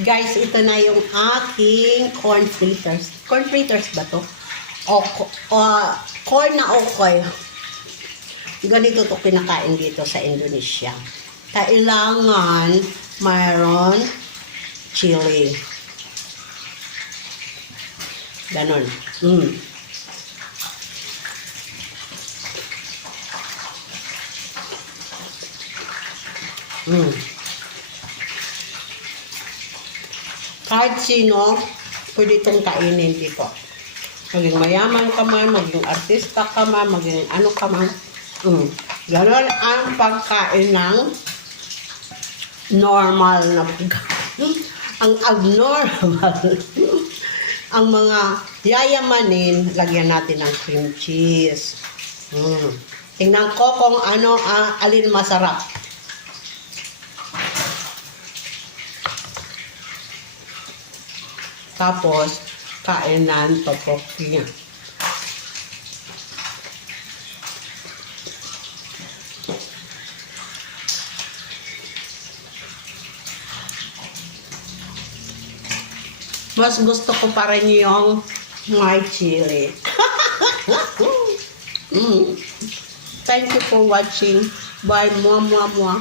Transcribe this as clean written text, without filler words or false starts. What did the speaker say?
Guys, ito na yung aking corn fritters. Corn fritters ba to? Corn na okoy. Ganito to kinakain dito sa Indonesia. Kailangan mayroon chili. Ganon. Kahit sino, pwede itong kainin dito. Maging mayaman ka man, maging artista ka man, maging ano ka man. Ganon ang pagkain ng normal na pagkain. Ang abnormal. Ang mga yayamanin, lagyan natin ng cream cheese. Tingnan ko kung ano alin masarap. Tapos, kainan tteokbokki niya. Mas gusto ko pa rin yung may chili. Thank you for watching. Bye, mua mua mua.